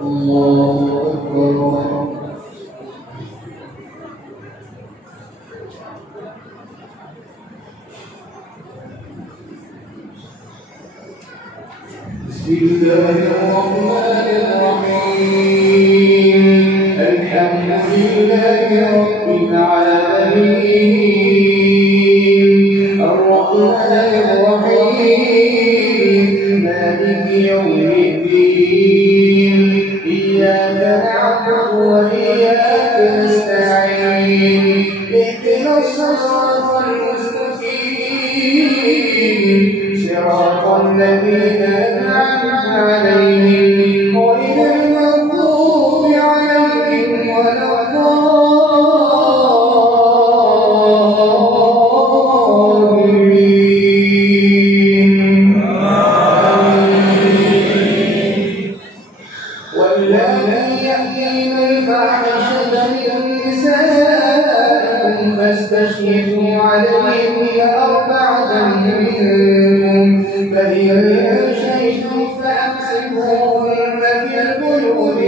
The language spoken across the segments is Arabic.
الله أكبر. بسم الله الرحمن الرحيم. الحمد لله رب العالمين الرحمن الرحيم مالك يوم الدين إياك نعبد وإياك نستعين اهدنا الصراط المستقيم صراط الذين أنعمت عليهم غير المغضوب عليهم ولا الضالين. واللاتي يأتين الفاحشة من نسائكم فاستشهدوا عليهن أربعة منكم فإن شهدوا فأمسكوهن في البيوت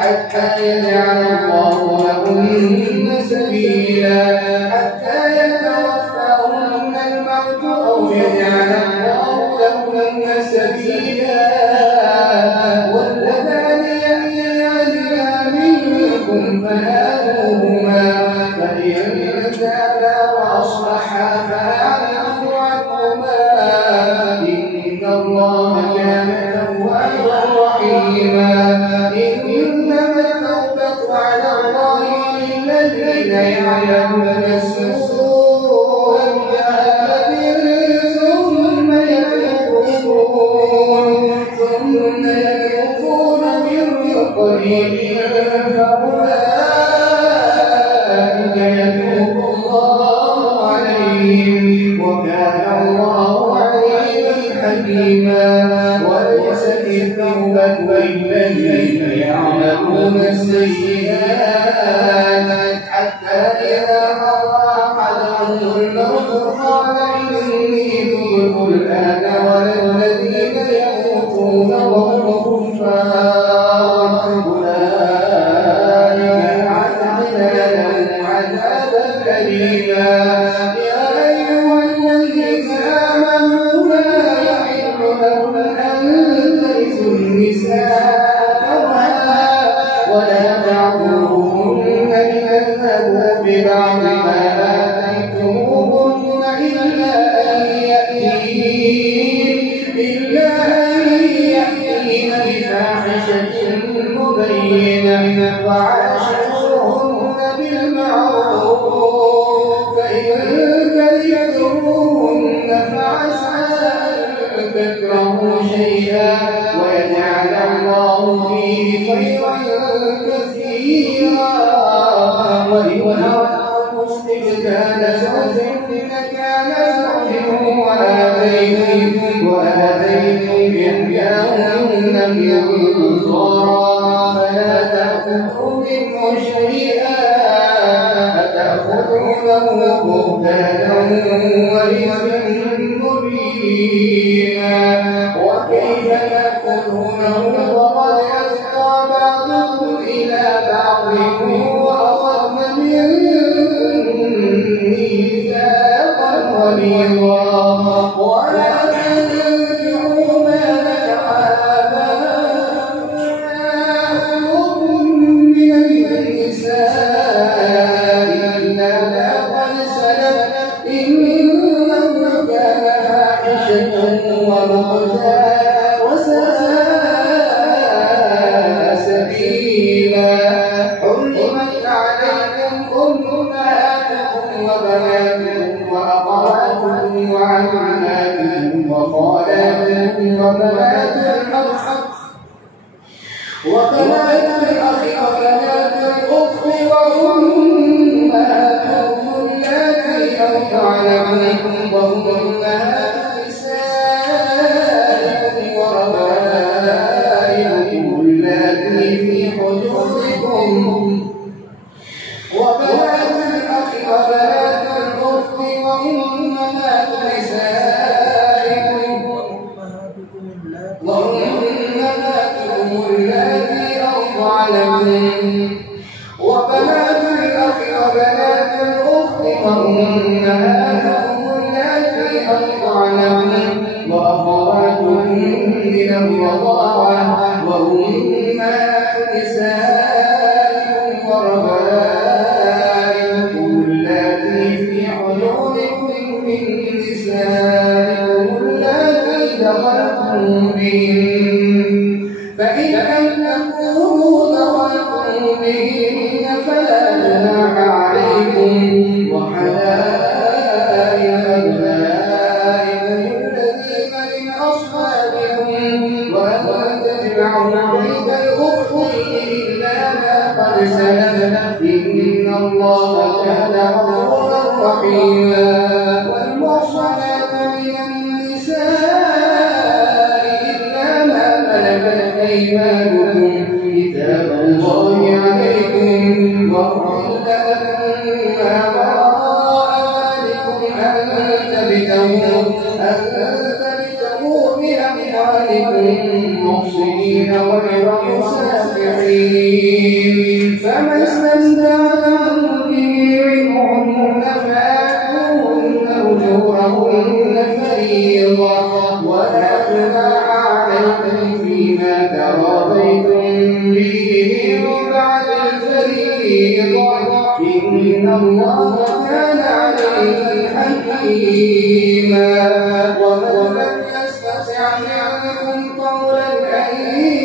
حتى يجعل الله لهن سبيلا حتى يتوفاهن الموت أو يجعل الله لهن سبيلا. واللذان يأتيانها منكم فآذوهما فإن تابا وأصلحا فأعرضوا عنهما إن الله كان توابا رحيما. إنما التوبة على الله للذين يعملون السوء بجهالة ثم يتوبون من قريب فأولئك يتوب الله عليهم وكان الله عليما حكيما. وليست التوبة للذين يعملون السيئات حتى إذا حضر أحدهم الموت قال إني تبت الآن ولا الذين يموتون وهم كفار أولئك أعتدنا لهم عذابا أليما. يا أيها الذين آمنوا لا يحل لكم أن ترثوا النساء ولا تعبدوهن لتذهبوا ببعض ما آتيتموهن إلا أن يأتين بفاحشة مبينة وعاشروهن بالمعروف فإن كرهتموهن فعسى أن تكرهوا شيئا ويجعل الله فيه خيرا كثيرا. وإن أردتم استبدال زوج مكان زوج وآتيتم إحداهن قنطارا فلا تأخذوا منه شيئا أتأخذونه بهتانا وإثما مبينا. وكيف تأخذونه وقد أفضى بعضكم إلى بعض وأخذن ميثاقا غليظا. ولا تنكحوا ما نكح آباؤكم من النساء إلا ما قد سلف إنه كان فاحشة ومقتا وساء سبيلا. حرمت عليكم أمهاتكم وبناتكم وأخواتكم وعماتكم وخالاتكم وبنات الأخ وبنات الأخ وبنات الأخت وأمهاتكم اللاتي أرضعنكم وأمهات نسائكم وربائبكم اللاتي في حجوركم وبنات الأخ وبنات الأخت وأمهات نسائكم وأمهاتكم اللاتي أرضعنكم وأخواتكم من الرضاعة وأمهات نسائكم وربائبكم اللاتي في حجوركم من نسائكم اللاتي دخلتم بهن فإن لم تكونوا دخلتم بهن فلا جناح عليكم وحلائل أبنائكم الذين من أصحابكم وأن تجمعوا بين الأختين إلا ما قد سلف إن الله كان غفورا رحيما والمحصنات من النساء إلا ما ملكت أيمانكم كتاب الله عليكم وأحل لكم ما وراء ذلكم أن تبتغوا بأموالكم محصنين غير مسافحين فما استمتع لكم به منهن فآتوهن أجورهن فريضة ولا جناح عليكم فيما تراضيتم به من بعد الفريضة إن الله كان عليما حكيما ومن لم يستطع منكم قولا أن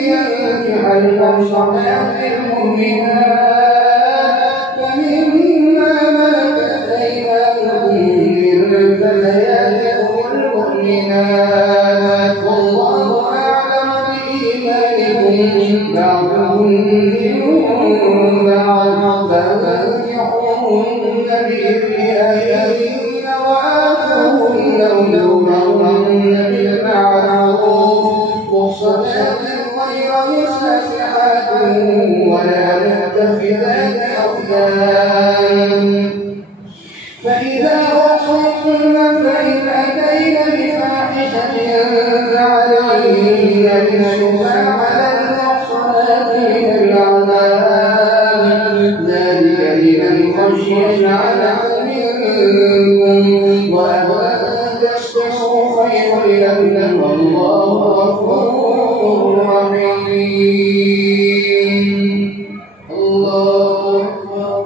ينكح المحصنات المؤمنات فمما ملكت أيمانكم من فتياتكم المؤمنات والله أعلم بإيمانكم بعضكم من بعض فانكحوهن بإذن أهلهن وآتوهن أجورهن بالمعروف محصنات غير مسافحات ولا متخذات أخدان فإذا أحصنتن فإن أتين بفاحشة فعليهن نصف ما على المحصنات من العذاب ذلك لمن خشي العنة منكم وأن تشكروا خير لكم والله غفور رحيم الله أكبر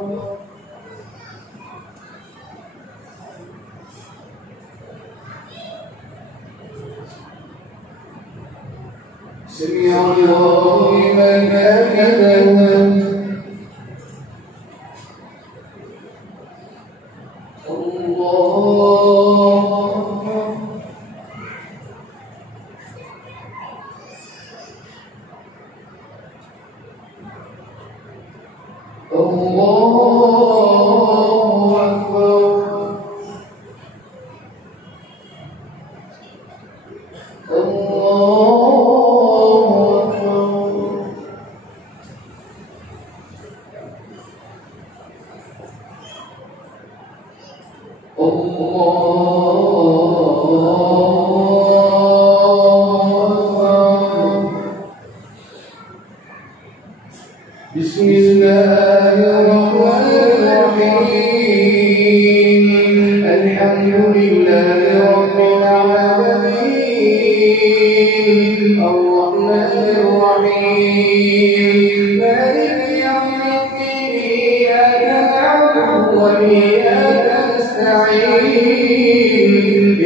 سمع الله لمن حمده بسم الله الرحمن الرحيم الحمد لله رب العالمين الرحمن الرحيم مالك يوم الدين إياك نعبد وإياك نستعين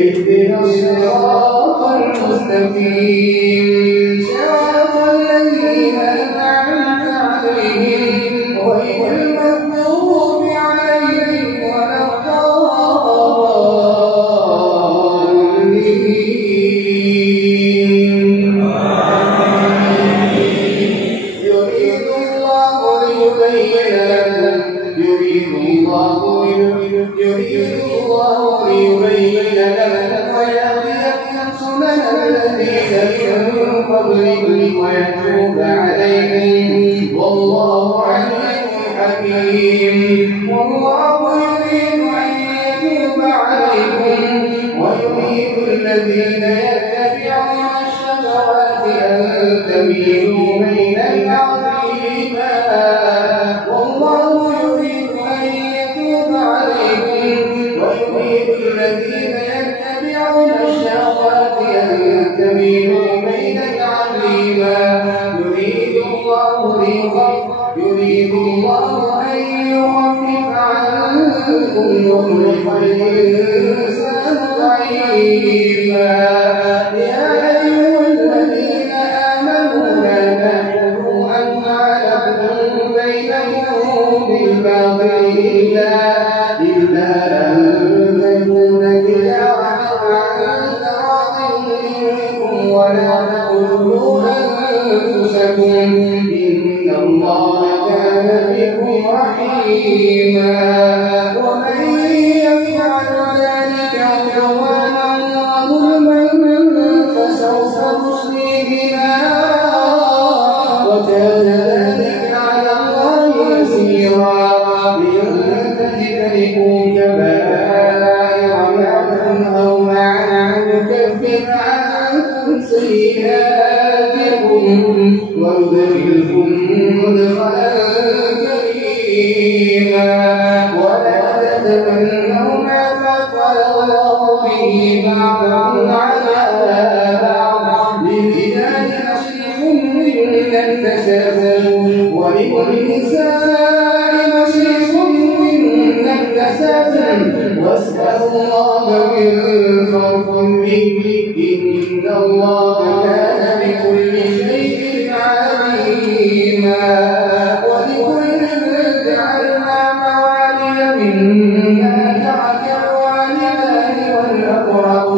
اهدنا الصراط المستقيم صراط الذين أنعمت عليهم غير المغضوب عليهم ولا الضالين يريد الله ليبين لكم ويهديكم سنن الذين من قبلكم ويتوب عليكم والله عليم حكيم والله يريد أن يتوب عليكم ويريد الذين يتبعون الشهوات أن تميلوا ميلا عظيما والله يريد أن يتوب عليكم وخلق الإنسان ضعيفا يا أيها الذين آمنوا لا تأكلوا أموالكم بينكم بالباطل إلا أن تكون تجارة عن تراض منكم ولا تقتلوا أنفسكم إن الله كان بكم رحيما ومن يفعل ذلك عدوانا وظلما فسوف نصليه نارا وكان ذلك على الله يسيرا ليجتنبوا كبائر ما تنهون عنه نكفر عنكم سيئاتكم وندخلكم مدخلا كريما ولا تتمنوا ما فضل الله به بعضكم على بعض للرجال نصيب مما اكتسبوا وللنساء نصيب مما اكتسبن واسألوا الله من فضله إن الله كان بكل شيء عليما ولكل جعلنا موالي مما ترك الوالدان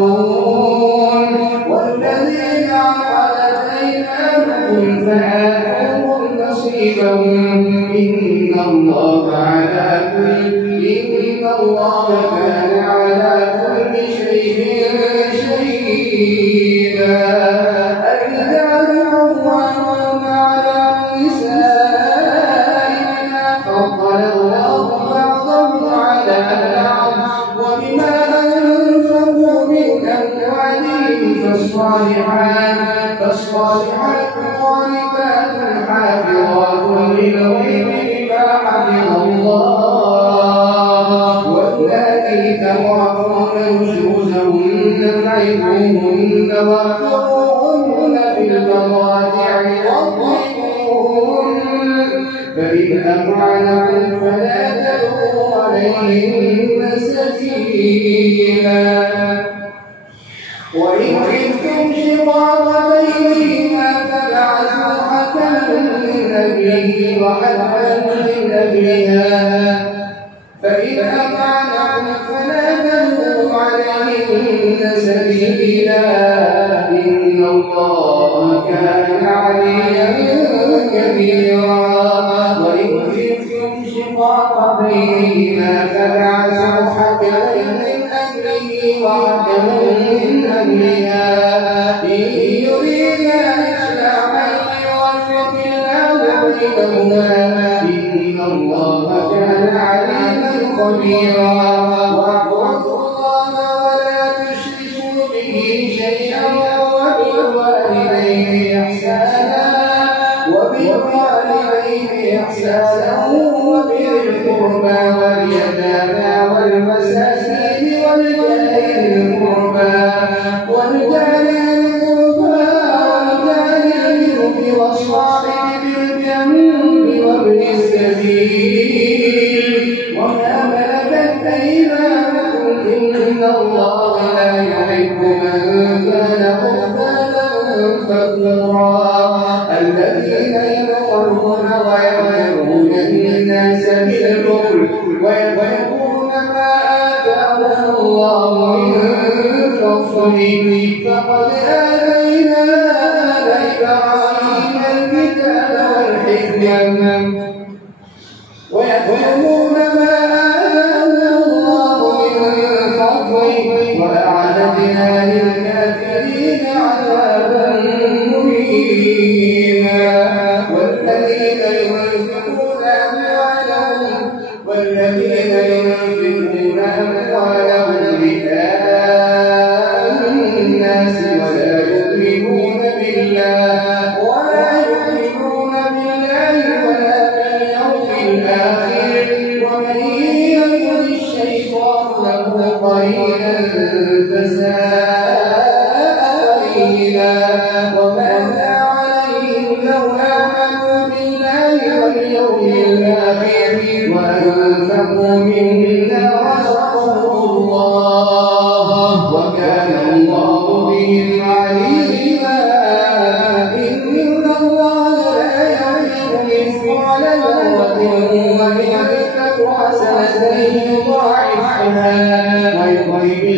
والأقربون والذين عقدت أيمانهم فآتوهم نصيبهم إن الله كان على كل شيء شهيدا الرجال قوامون على النساء بما فضل الله بعضهم على بعض وبما أنفقوا من أموالهم فالصالحات قانتات حافظات للغيب بما حفظ الله واللاتي تخافون نشوزهن فعظوهن واهجروهن في المضاجع واضربوهن فإن أطعنكم فلا تبغوا عليهن سبيلا وإن خفتم شقاق بينهما فابعثوا حكما من أهله وحكما من أهلها فإن أطعنكم فلا تبغوا عليهن سبيلا إن الله كان عليا كبيرا وإن خفتم شقاق بينهما فابعثوا حكما من أهله وحكما من أهلها إن يريدا إصلاحا يوفق الله بينهما إن الله كان عليما خبيرا واعبدوا الله ولا تشركوا به شيئا وبالوالدين إحسانا وبذي القربى واليتامى والمساكين والجار القربى والجار الجنب والصاحب بالجنب وابن السبيل وما ملكت أيمانكم إن الله لا يحب من كان مختالا فخورا الذين يبخلون ويأمرون الناس بالبخل ويبخلون ما آتاهم الله من فضله فقد آتينا آل إبراهيم الكتاب والحكمة ويكتمون ما آتاهم الله من فضله وأعتدنا للكافرين عذابا مهينا والذين ينفقون أموالهم رئاء الناس ولا يؤمنون بالله ولا باليوم الآخر ومن يكن الشيطان له قرينا فساء قرينا وماذا عليهم لو آمنوا بالله واليوم الآخر وأنفقوا مما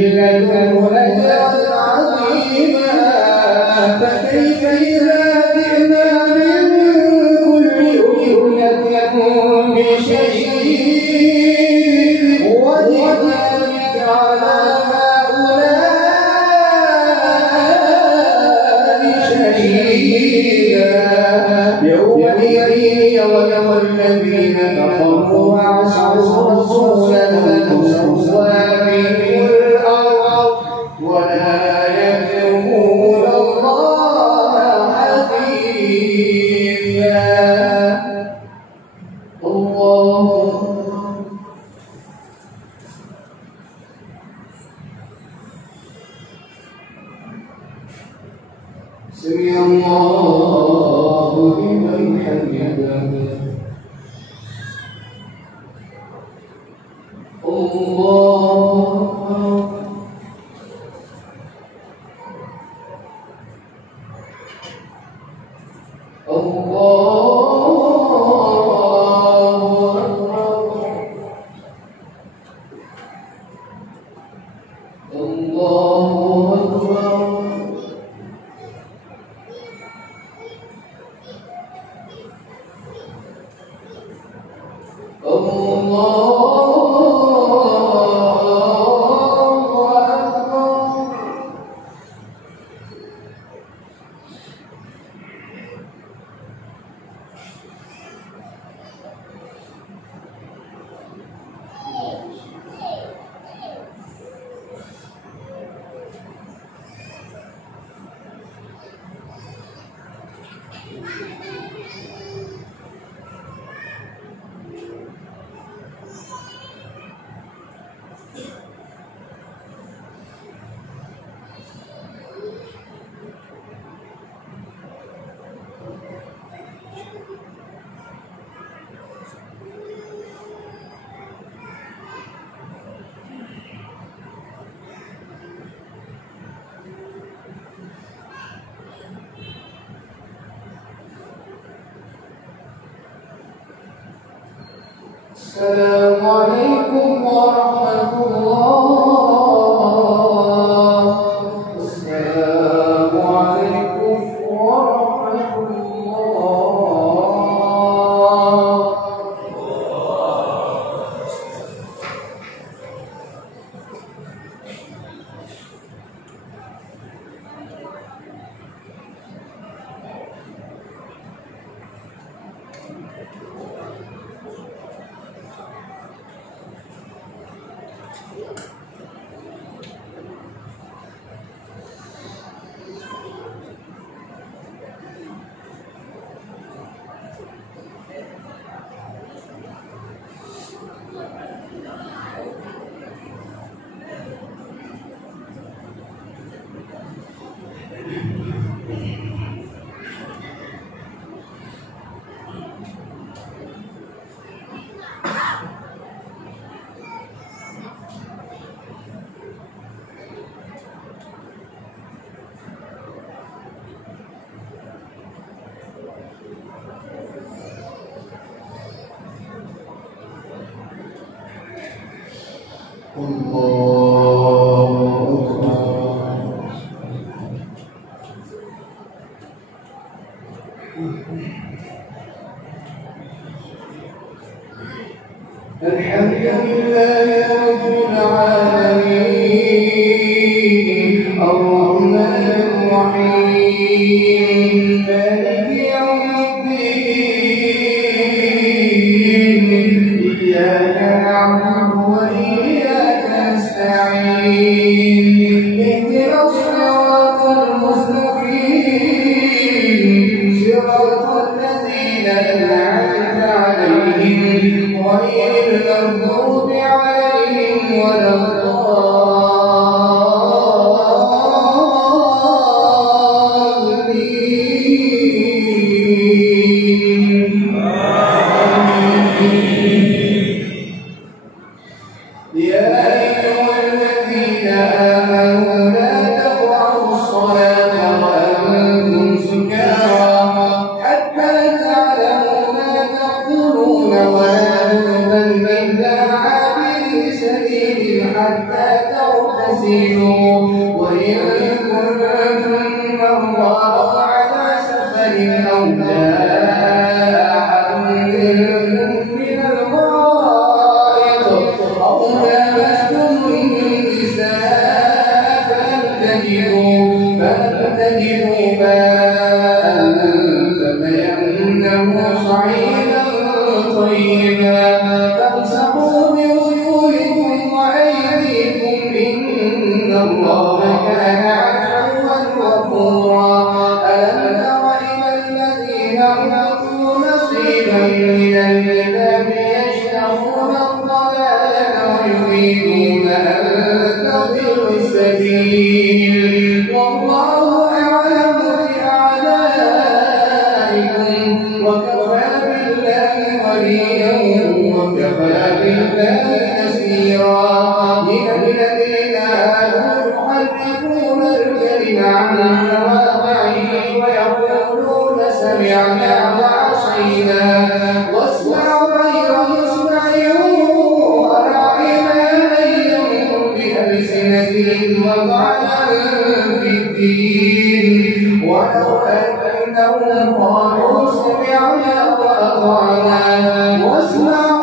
لدنه أجرا عظيما فكيف إذا جئنا من كل أمة بشهيد وجئنا بك على هؤلاء شهيدا يومئذ يود الذين كفروا وعصوا رسولهم تسوى بهم الأرض ولا يكتمون الله حديثا. الله سمع الله لمن حمده. السلام عليكم ورحمة الله. السلام عليكم ورحمة الله. الحمد لله رب العالمين الرحمن الرحيم مالك يوم الدين إياك نعبد وإياك نستعين اهدنا الصراط المستقيم صراط الذين أنعمت عليهم غير المغضوب عليهم ولا الضالين. يا أيها الذين آمنوا لا تقربوا الصلاة وأنتم سكارى حتى تعلموا ما تقولون ولا تقولوا حتى تغتسلوا وإن كنتم مرضى أو على سفر أو جاء أحد منكم من الغائط أو لامستم النساء فلم تجدوا ماء فتيمموا صعيدا طيبا فامسحوا بوجوهكم وأيديكم إن الله كان عفوا غفورا ألم تر إلى الذين أوتوا نصيبا من الكتاب يشترون الضلالة ويريدون أن تضلوا السبيل والله أعلم بأعدائكم وكفى بالله وليا وكفى بالله نصيرا من الذين آمنوا يحرفون الكلم عن مواضعه ويقولون سمعنا وعصينا واسمعوا غير مسمع وراعنا ليا بألسنتهم وطعنا في الدين ولو أنهم قالوا سمعنا وأطعنا واسمعوا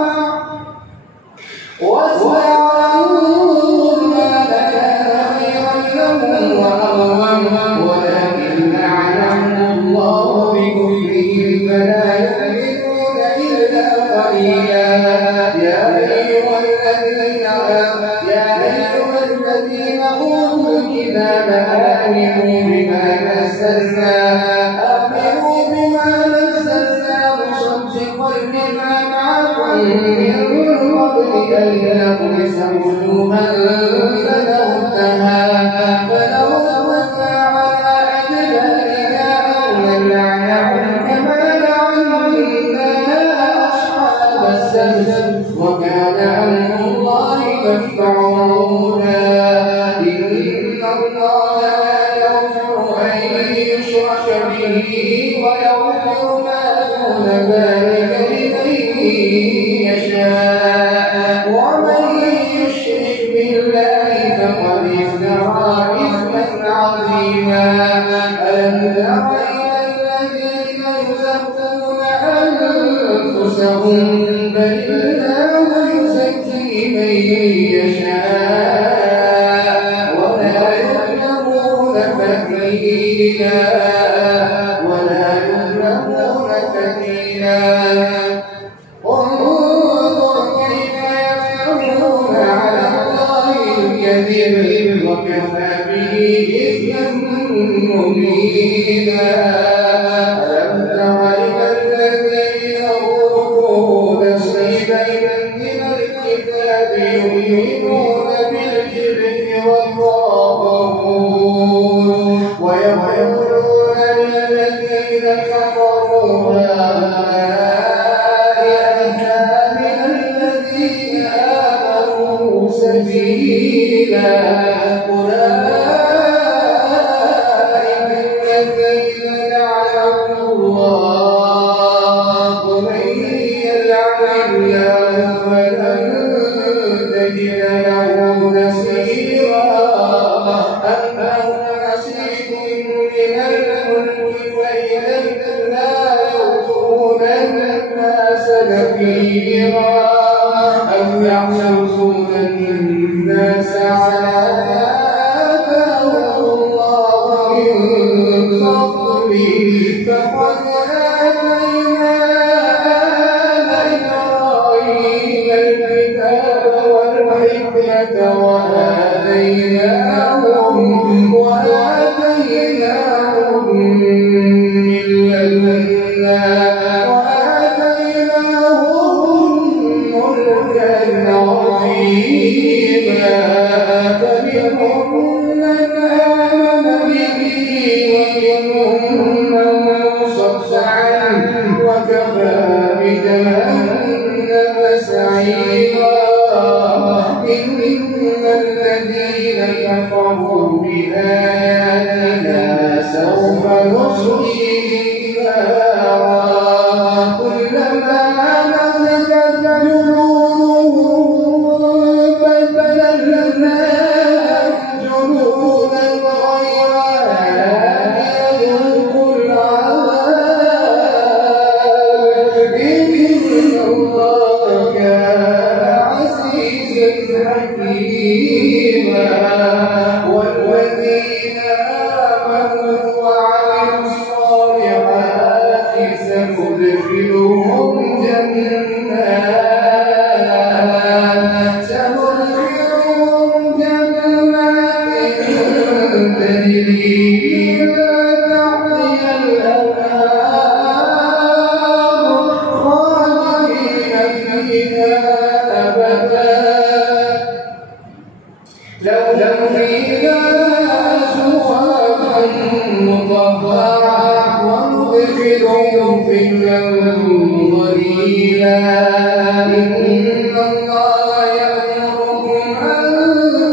لكان خيرا لهم وأقوم ولكن لعنهم الله بكفرهم فلا يملكون إلا قليلا يا أيها الذين أوتوا الكتاب آمنوا بما نزلنا مصدقا لما معكم من قبل أن نطمس وجوها فنردها على أدبارها أو نلعنهم كما لعنا أصحاب السبت وكان أمر الله مفعولا إن الله لا يغفر أن يشرك به ويغفر ما دون ذلك لمن يشاء ومن يشرك بالله فقد افترى إثما عظيما ألم تر إلى الذين يزكون أنفسهم بل الله يزكي من يشاء ولا يظلمون فتيلا انظر كيف يفترون على الله الكذب وكفى به إثما مبينا ألم تر إلى الذين أوتوا نصيبا من الكتاب يؤمنون بالجبت والطاغوت ويقولون للذين كفروا هؤلاء أهدى من الذين آمنوا سبيلا أولئك الذين لعنهم الله ومن يلعن الله فلن تجد له نصيرا أم لهم نصيب من الملك فإذا لا يؤتون الناس نكيرا أم يحسدون الناس على آتاهم الله من فضله فقد آتينا آل إبراهيم الكتاب والحكمة وآتيناهم من لدنا ملكا عظيما فمنهم من آمن به ومنهم من صد عنه وكفى بجهنم سعيرا إن الذين كفروا بآياتنا سوف نصليهم نارا كلما نضجت جلودهم بدلناهم تسليما والذين آمنوا وعملوا الصالحات سندخلهم جنات تجري من تحتها الأنهار خالدين فيها أبدا لهم فيها أزواجا مطهرة وندخلهم ظلا ظليلا إن الله يأمركم أن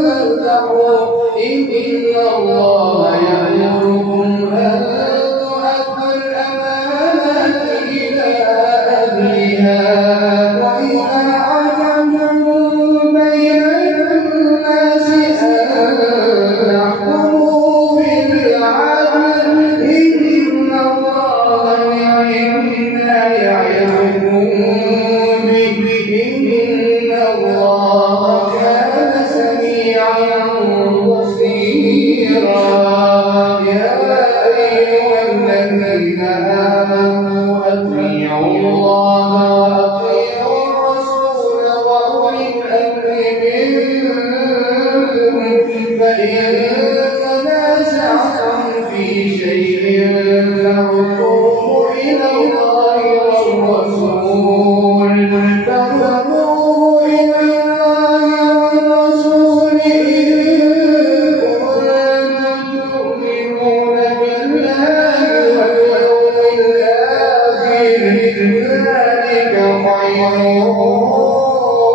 تذبحوا إن الله يأمركم أن تؤدوا الأمانات إلى أهلها وإذا حكمتم بين الناس أن تحكموا بالعدل إن الله نعم ما يعظكم به إن الله كان سميعا بصيرا يا أيها الذين آمنوا أطيعوا الله وأطيعوا الرسول وأولي الأمر منكم فإن تنازعتم في شيء فردوه إلى الله والرسول إن تؤمنون بالله واليوم الآخر ذلك خير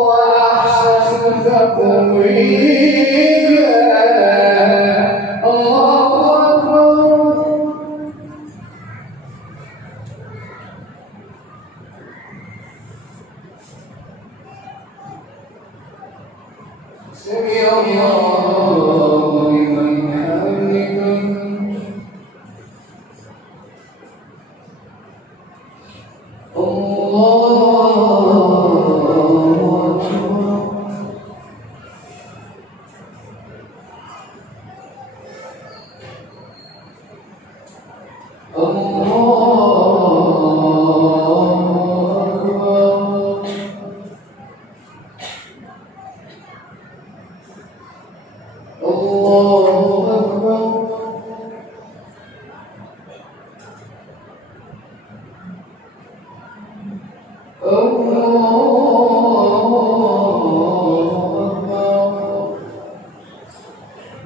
وأحسن تأويلا الله أكبر سمع الله لمن حمده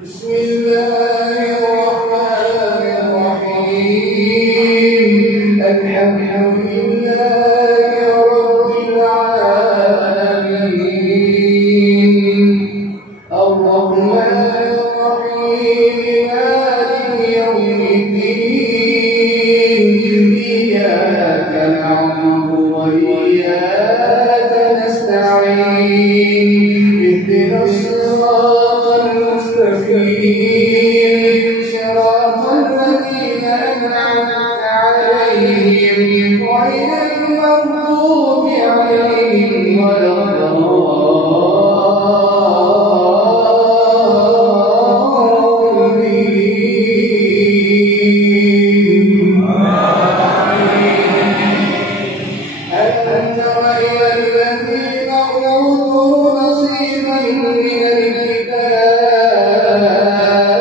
بسم الله الرحمن الرحيم الحمد لله رب العالمين الرحمن الرحيم مالك يوم الدين إياك نعبد وإياك نستعين اهدنا الصراط المستقيم صراط الذين أنعمت عليهم غير المغضوب عليهم ولا الضالين ألم تر إلى الذين أوتوا نصيبا من الكتاب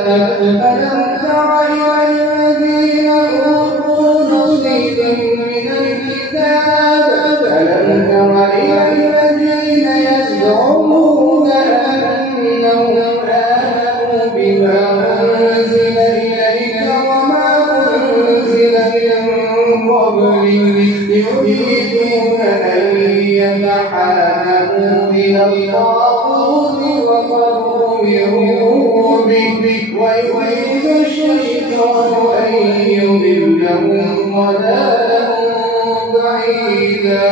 ألم تر إلى الذين أوتوا نصيبا من الكتاب ألم تر إلى الذين يزعمون أنهم آمنوا بما أنزل إليك وما أنزل من قبلك يريدون أن يتحاكموا إلى الطاغوت وقد أمروا به ويريد الشيطان أن يضلهم ضلالا بعيدا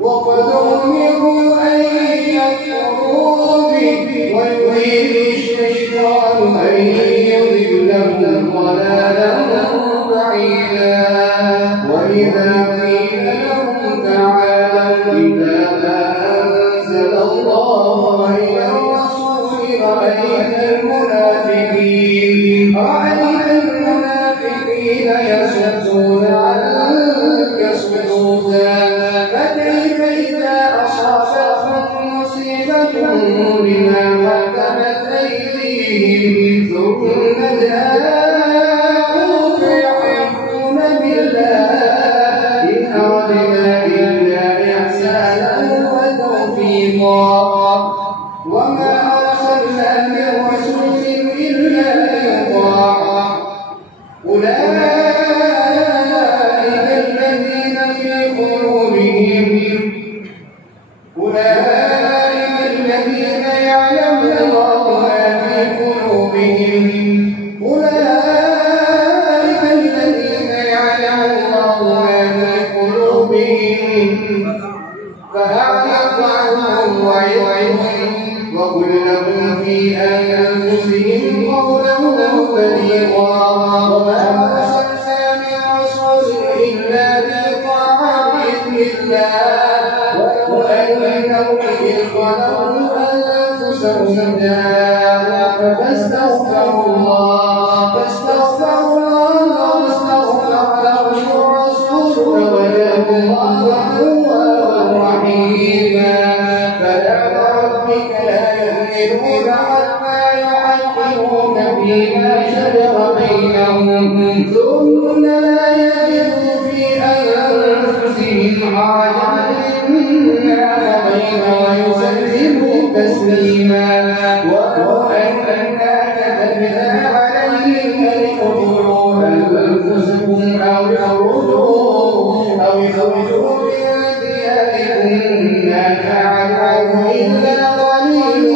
وقد أمروا أن يكفروا به ويريد الشيطان أن يضلهم رأيت المنافقين يصدون عنك صدودا فكيف إذا أصابتهم مصيبة بما قدمت أيديهم ثم جاءوك يحلفون بالله إن أردنا إلا إحسانا وتوفيقا وما أرسلنا من رسول إلا ليطاع أولئك الذين يعلم الله ما في قلوبهم أولئك الذين يعلم الله ما في قلوبهم فأعرض عنهم وعظهم وقل لهم في أنفسهم قولا بليغا وما أرسلنا من رسول إلا ليطاع بإذن الله ولو أنهم إذ ظلموا أنفسهم جاءوك فاستغفروا الله واستغفر لهم الرسول ووجدوا الله توابا رحيما فبعد ربك لا يؤمنون حتى يحكموك فيما شجر بينهم ثم لا يجدوا في أنفسهم حرجا مما قضيت ويسلموا تسليما ولو أنا كتبنا عليهم أن اقتلوا أنفسكم أو يخرجوا من دياركم ما فعلوا إلا قليل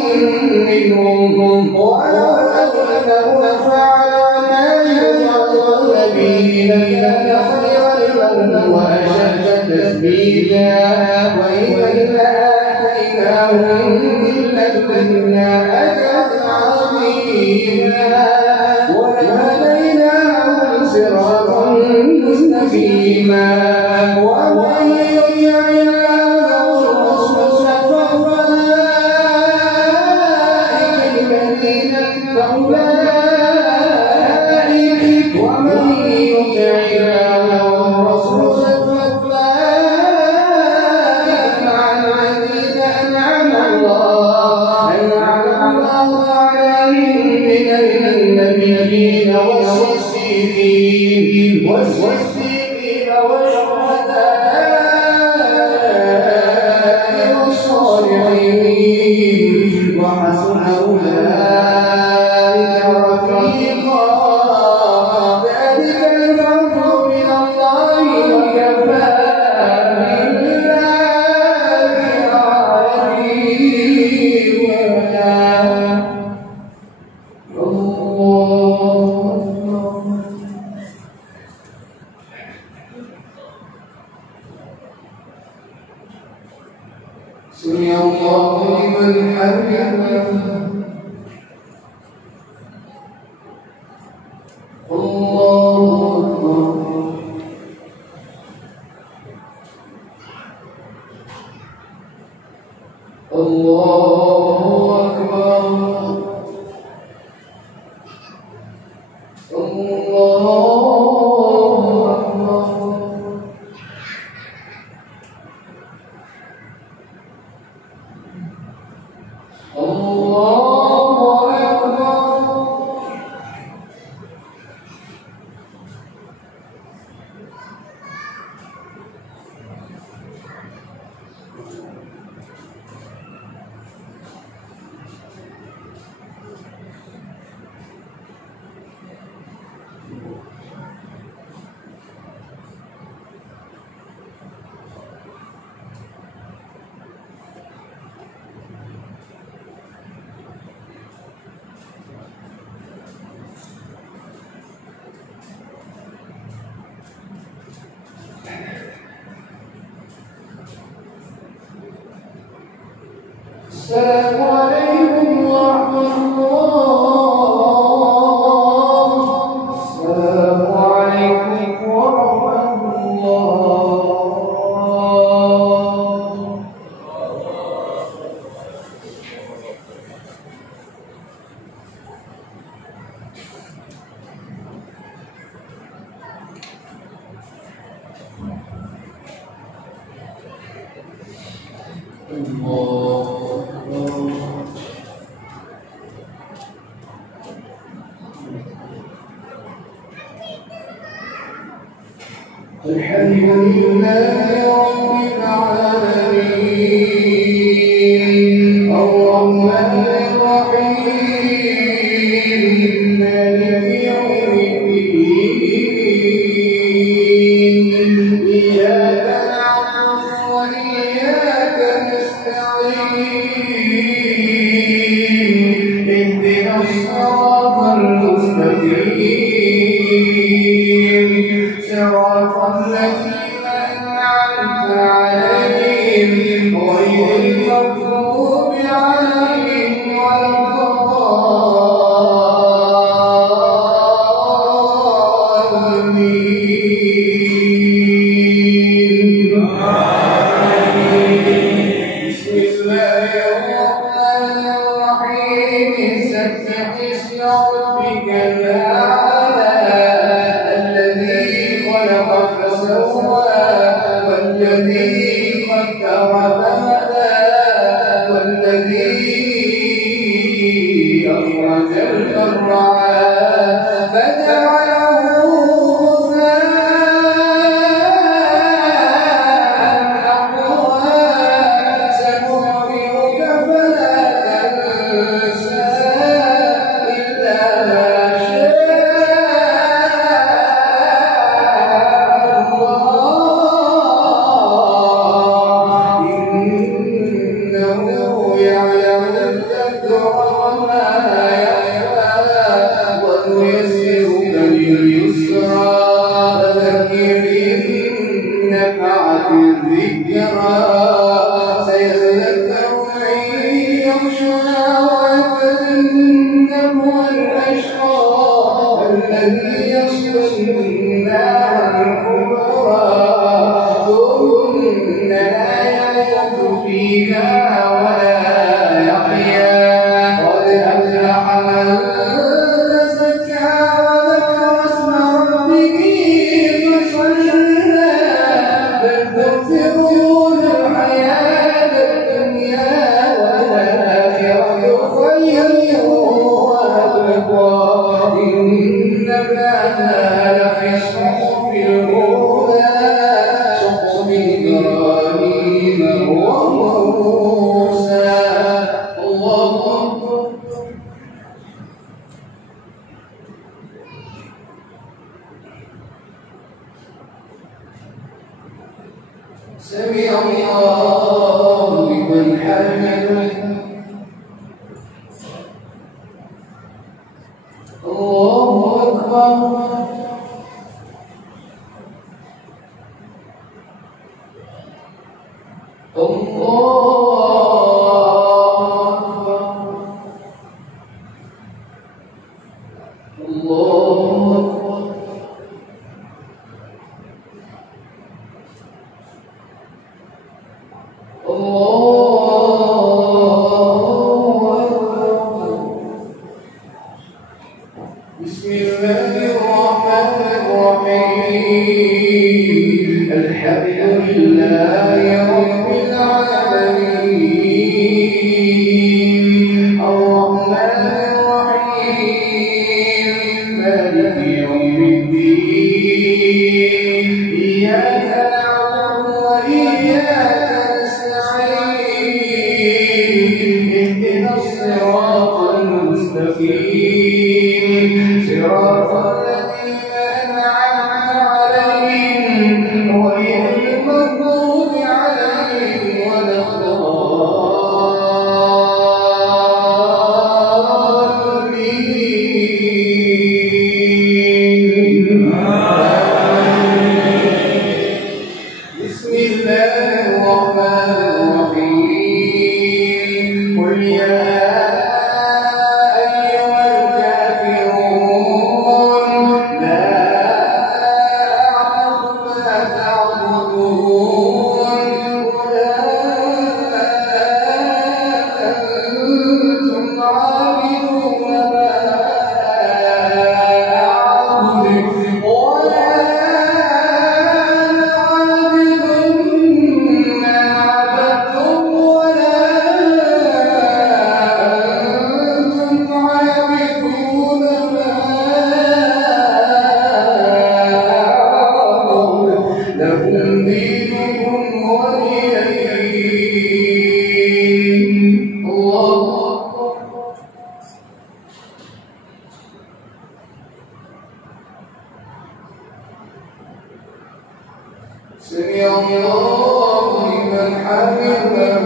منهم ولو أنهم فعلوا ما يوعظون به لكان خيرا لهم وأشد تثبيتا وإذا لآتيناهم من لدنا أجرا عظيما ولهديناهم صراطا مستقيما ومن يطع الله والرسول فأولئك ومن يطع الله والرسول فأولئك مع الذين أنعم الله عليهم من النبيين والصديقين والشهداء والصالحين وحسن أولئك رفيقا ذلك الفضل من الله وكفى بالله عليما سمع الله لمن حمده الله أكبر الله أكبر الله أكبر الله أكبر السلام عليكم ورحمة الله. السلام عليكم ورحمة الله. الحمد لله رب العالمين الرحمن الرحيم مالك يوم الدين إياك نعبد وإياك نستعين اهدنا الصراط المستقيم صراط الذين أنعمت عليهم غير المغضوب عليهم ولا الضالين. بسم الله الرحمن الرحيم سبح اسم ربك الأعلى الذي خلق فسوى والذي قدر فهدى والذي أخرج المرعى فجعله غثاء أحوى سنقرئك فلا تنسى إلا ما سيذكر من يخشى ويتجنبها الأشقى الذي يصلى النار الكبرى ثم لا يموت فيها ولا يحيا قد أفلح من تزكى وذكر اسم ربه فصلى بل تؤثرون الحياة الدنيا والآخرة خير وأبقى إن هذا لفي الصحف الأولى صحف إبراهيم وموسى. الله أكبر. سمع الله لمن حمده. الله أكبر. بسم الله الرحمن الرحيم الحمد لله رب العالمين الرحمن الرحيم مالك يوم الدين إياك نعبد وإياك نستعين اهدنا الصراط المستقيم صراط الذين أنعمت عليهم غير المغضوب عليهم ولا الضالين. بسم الله الرحمن الرحيم قل يا أيها الكافرون سمع الله لمن حمده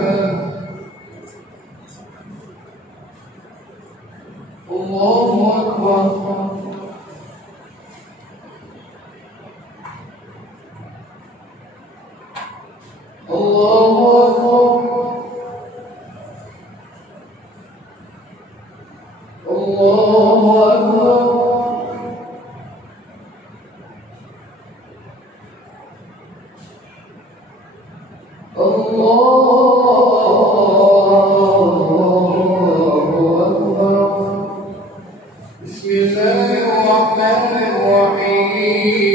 الله أكبر الله أكبر الله أكبر بسم الله الرحمن الرحيم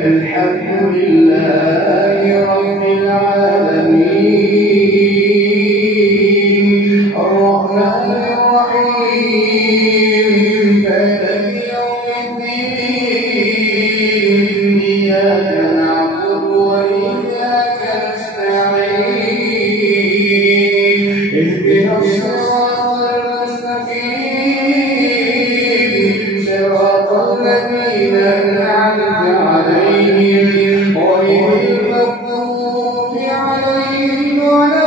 الحمد لله رب العالمين الرحمن الرحيم مالك يوم الدين إياك نعبد وإياك نستعين اهدنا الصراط المستقيم صراط الذين أنعمت عليهم غير المغضوب عليهم ولا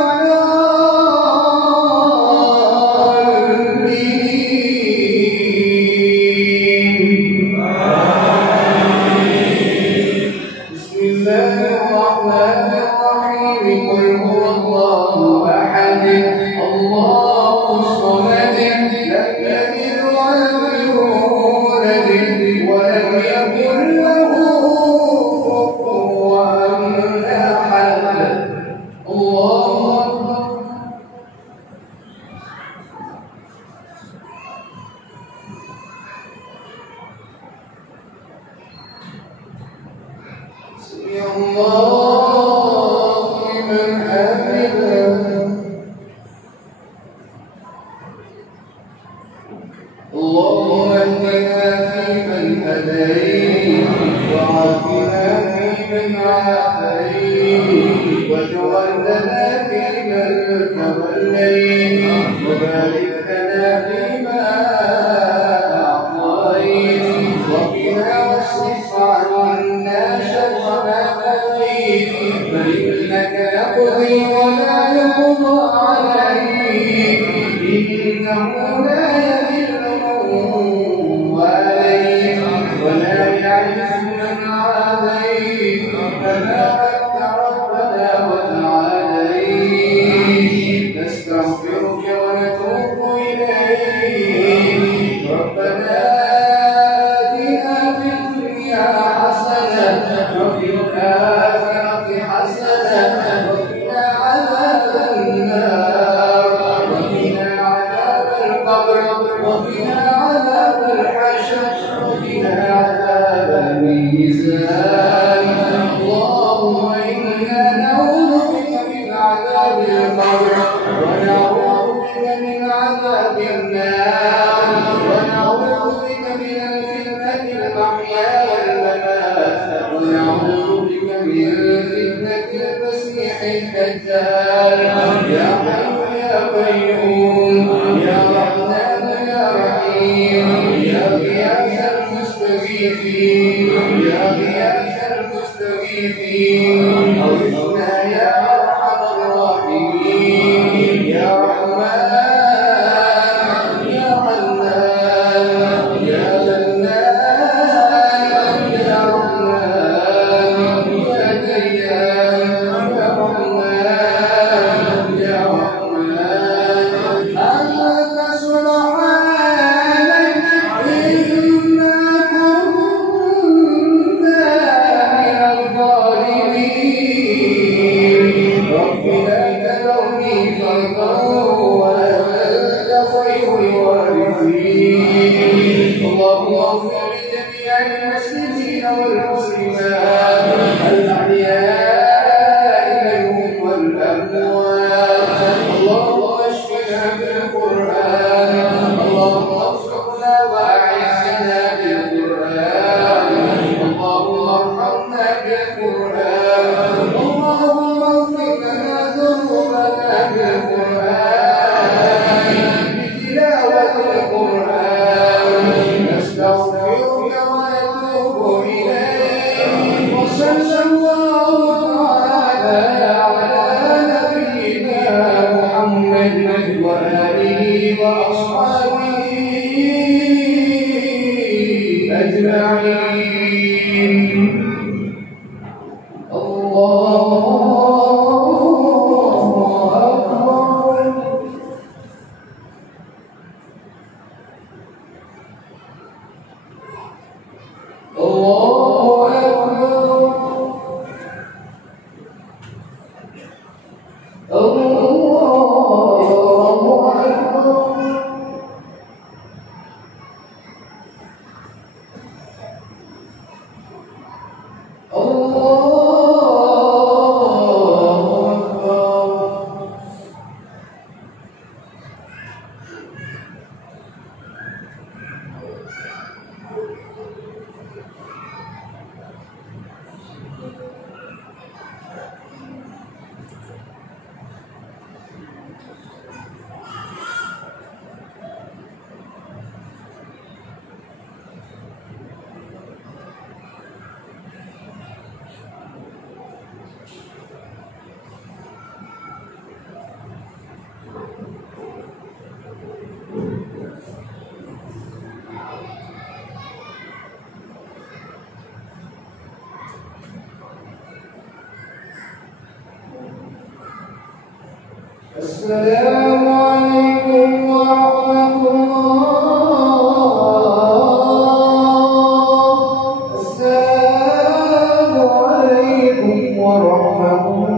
الضالين. بسم الله الرحمن الرحيم قل هو الله أحد الله الصمد لم يلد ولم يولد ولم يكن له كفوا أحد الله أكبر. سمع الله لمن حمده اللهم اهدنا فيمن هديت وعافنا فيمن عافيت وتولنا فيمن توليت وبارك لنا فيما أعطيت وقنا واصرف عنا شر ما قضيت فإنك يقضي ولا يقضى عليك إنه لا يذل واليت ولا يعز من عاديت تبارك ربنا وتعاليت نستغفرك ونتوب إليك ربنا آتنا في الدنيا حسنة وفي الآخرة حسنة وقنا عذاب النار وقنا عذاب القبر وقنا عذاب الحشر وقنا عذاب الميزان. اللهم إنا نعوذ بك من عذاب القبر ونعوذ بك من عذاب النار ونعوذ بك من الفتنة المحيا والممات ونعوذ بك من فتنة المسيح الدجال. يا حي يا قيوم يا رحمن يا رحيم يا غياث المستغيثين يا غياث المستغيثين أغثنا يا أرحم الراحمين يا رحمن يا حنان يا منان يا رحمن يا ديان يا رحمن يا رحمن أنت سبحانك إنا كنا من الظالمين رب لا تذرني فردا وأنت خير الوارثين. اللهم اغفر لجميع المسلمين والمسلمات الأحياء منهم والأموات. اللهم اشفنا بالقرآن اللهم ارزقنا وأعزنا بالقرآن اللهم ارحمنا بالقرآن اللهم اغفر لنا ذنوبنا بالقرآن بتلاوة القرآن نستغفرك ونتوب إليك وصلى الله أجمعين. السلام عليكم ورحمة الله. السلام عليكم ورحمة الله.